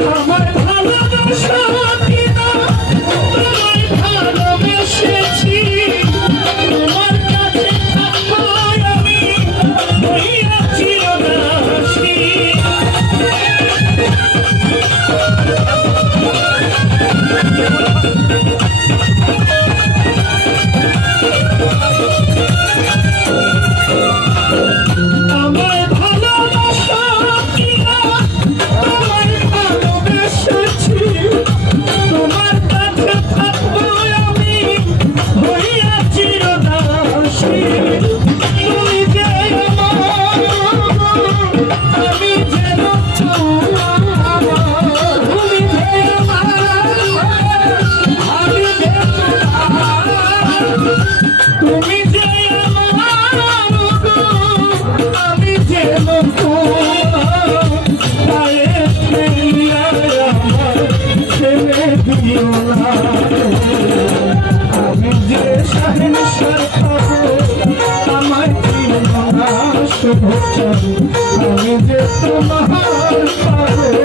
Come on. তোমার পাবে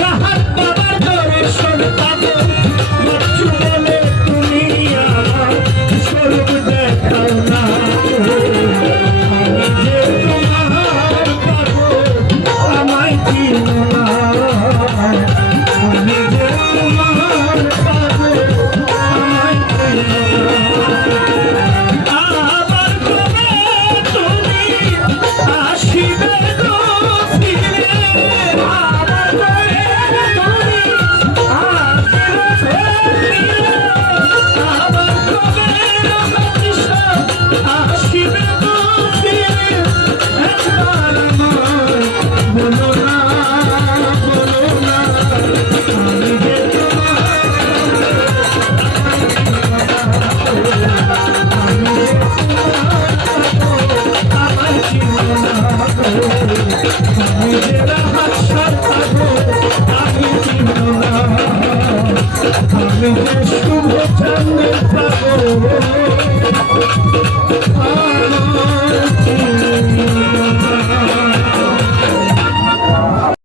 Rahat babar dore shon tabo